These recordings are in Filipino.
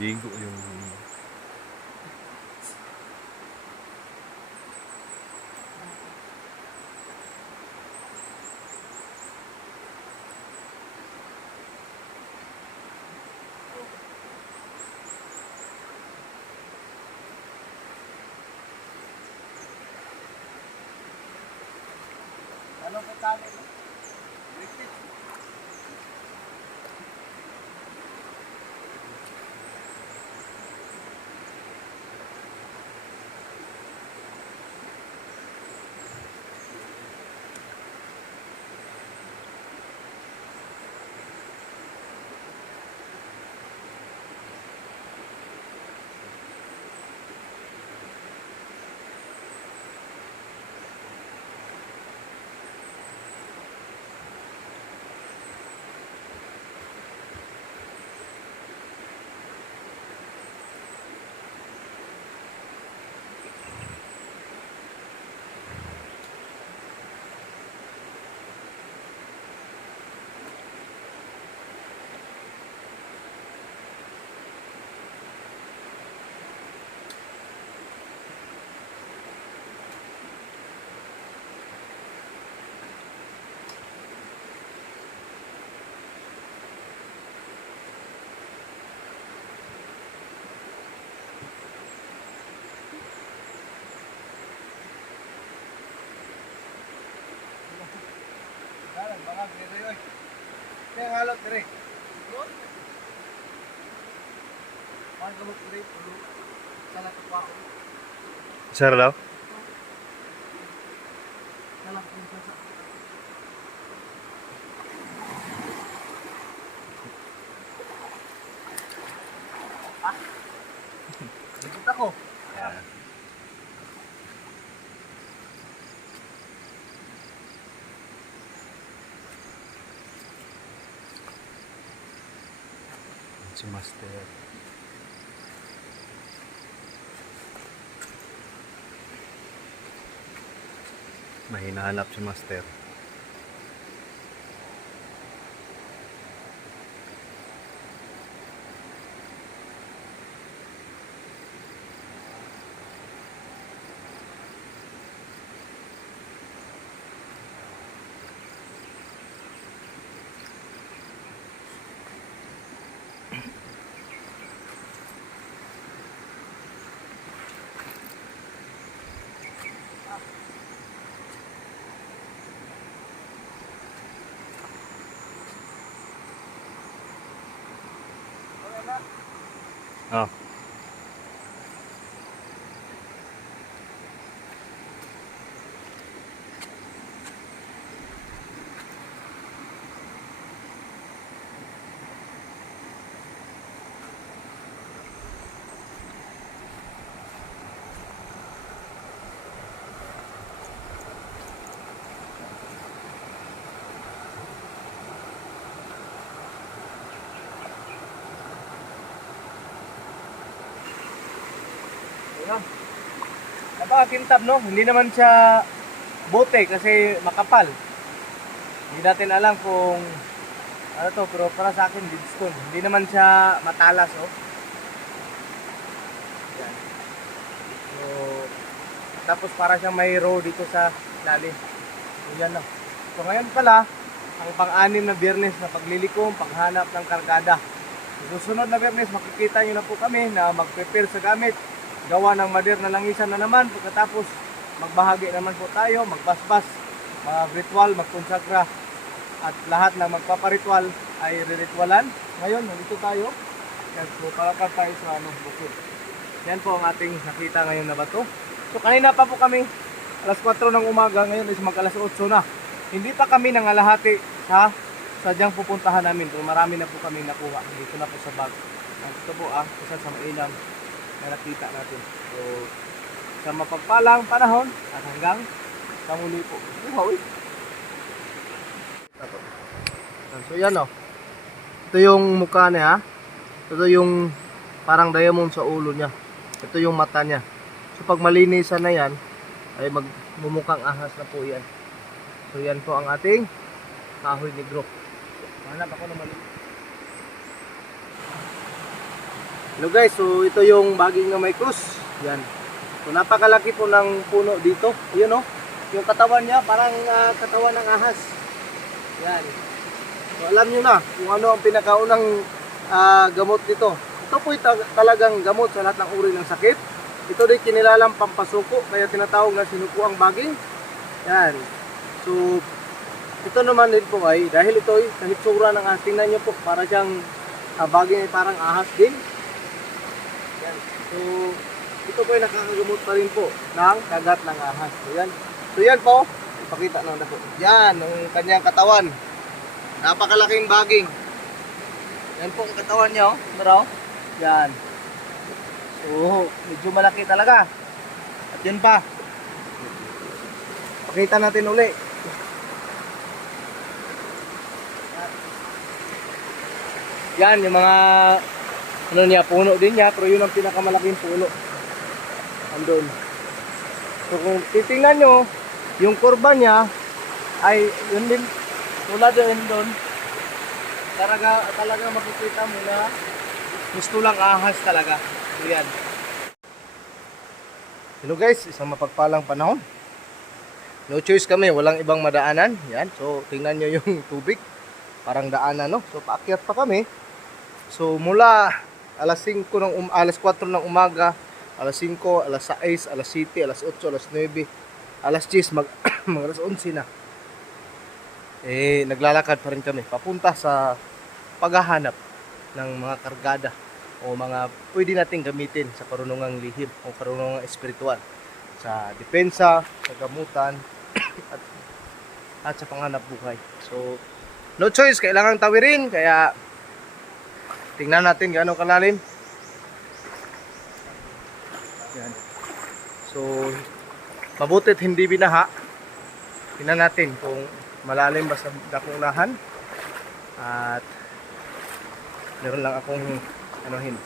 Ligo yung... Ano po tayo? Dalan, baka dire oy. Kaya halot dire. Ang gamot dire, to pa ako. Sir daw? Sana ko sa. Si Master. May hinahanap si Master. Oh. Napakakintab no? Hindi naman siya bote kasi makapal. Hindi natin alam kung ano to, pero para sa akin, Bridgestone. Hindi naman siya matalas, oh. Yan. So, tapos para siyang may row dito sa lalim. So, yan no. So, ngayon pala, ang pang-anim na biyernes na paglilikom, paghanap ng kargada. Susunod na biyernes, makikita nyo na po kami na mag-prepare sa gamit gawa ng mader na langisan na naman. Pagkatapos magbahagi naman po tayo magbasbas mag-ritual, at lahat ng magpaparitual ay riritualan ngayon nandito tayo. Yan, so palakad tayo sa ano, bukid. Yan po ang ating nakita ngayon na bato. So kanina pa po kami alas 4 ng umaga ngayon is mag alas 8 na. Hindi pa kami nangalahati sa sadyang pupuntahan namin. Pero marami na po kami nakuha. Dito na po sa bag. Ito po ah isa sa mainam na nakita natin. So, sa mapagpalang panahon at hanggang sa muli po. Wow, Ito. So, yan o. Ito yung mukha niya. Ito yung parang diamond sa ulo niya. Ito yung mata niya. So, pag malinisan na yan, ay magmumukhang ahas na po yan. So, yan po ang ating kahoy negro. Hanap ako na mali. Hello guys, so ito yung baging na may krus. Yan. So napakalaki po ng puno dito. Yun oh. Yung katawan niya parang ah, katawan ng ahas. Yan. So alam niyo na kung ano ang pinakaunang ah, gamot dito. Ito po ita- talagang gamot sa lahat ng uri ng sakit. Ito din kinilalang pampasuko kaya tinatawag na sinuko ang baging. Yan. So ito naman din po ay dahil ito ay sa hitsura ng ahas. Tingnan niyo po para siyang ah, baging ay parang ahas din. So, ito po ay nakakagamot pa rin po ng kagat ng ahas. So, yan. So, yan po. Ipakita na po. Yan, ang kanyang katawan. Napakalaking baging. Yan po ang katawan niya, oh. Bro. Yan. So, medyo malaki talaga. At yun pa. Pakita natin uli. Yan, yung mga ano niya, puno din niya, pero yun ang pinakamalaking puno. Andun. So kung titingnan nyo, yung kurba niya, ay yun din, tulad din doon, talaga, talaga makikita mo na gusto lang ahas talaga. So yan. Hello guys, isang mapagpalang panahon. No choice kami, walang ibang madaanan. Yan, so tingnan nyo yung tubig. Parang daanan, no? So paakyat pa kami. So mula alas 5 ng um, alas 4 ng umaga, alas 5, alas 6, alas 7, alas 8, alas 9, alas 10, mag, mag alas 11 na. Eh naglalakad pa rin kami papunta sa paghahanap ng mga kargada o mga pwede nating gamitin sa karunungang lihim o karunungang espiritual sa depensa, sa gamutan at, at sa panghanap buhay. So no choice, kailangan tawirin kaya Tingnan natin gaano kalalim. Yan. So, mabutit hindi binaha. Tingnan natin kung malalim ba sa dakunahan. At meron lang akong anuhin.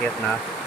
Nakaakyat na.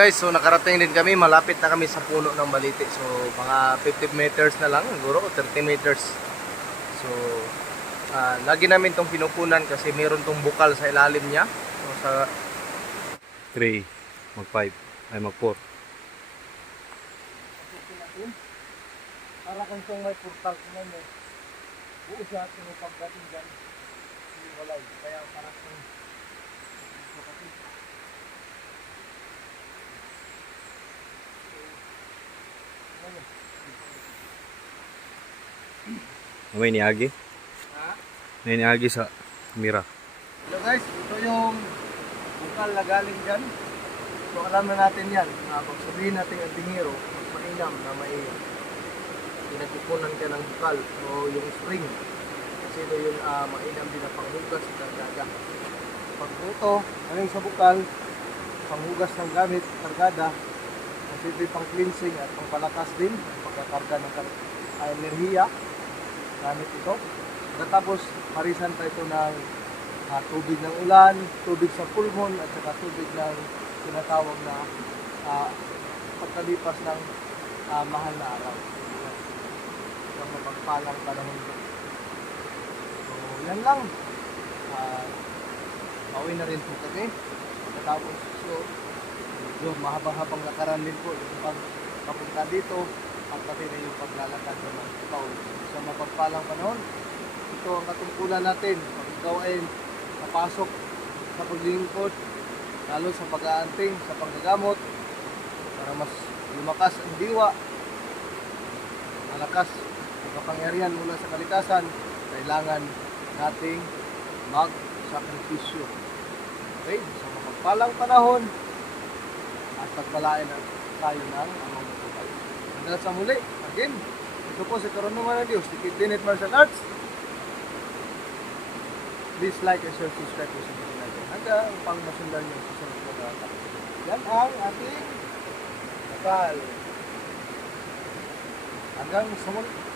Guys, so nakarating din kami, malapit na kami sa puno ng baliti. So, mga 50 meters na lang, siguro, 30 meters. So, ah, lagi namin tong pinupunan kasi meron tong bukal sa ilalim niya. So, sa 3, mag 5, ay mag 4. para kung itong may portal ko na yun, buo siya pagdating dyan, hindi walay. Kaya parang kung so, kasi, ano, May niagi. ha? May niagi sa mira. Hello guys, ito yung bukal na galing dyan. So alam na natin yan. Uh, pag sabihin natin ang tingiro, mas mainam na may pinagkukunan ka ng bukal o yung spring. Kasi ito yung ah, mainam din na panghugas sa kargada. Pag ito, ano sa bukal, panghugas ng gamit, kargada, yung pang cleansing at pang palakas din, pagkakarga ng ah, enerhiya, gamit ito. Tapos, parisan pa ito ng ah, tubig ng ulan, tubig sa pulmon, at saka tubig ng tinatawag na ah, pagkalipas ng ah, mahal na araw. Sa mapagpalang panahon. So, yan lang. Ah, Pauwi na rin po kami. Pagkatapos, so, medyo mahaba-habang lakaran din po. Yung pag papunta dito, at pati na yung paglalakad naman. Ikaw, sa mapagpalang panahon, ito ang katungkulan natin. Pag ikaw ay napasok sa paglingkod, lalo sa pag-aanting, sa panggagamot, para mas lumakas ang diwa, malakas ang kapangyarihan mula sa kalikasan, kailangan nating mag-sakripisyo. Okay? Sa mapagpalang panahon, at tayo ng amang bukal. Hanggang sa muli, again, ito po si Karunungan ng Diyos, Tikit Dinit Martial Arts. Please like and share, subscribe po sa video natin. Hanggang pang masundan nyo sa sunod na data. Yan ang ating bukal. Hanggang sa muli.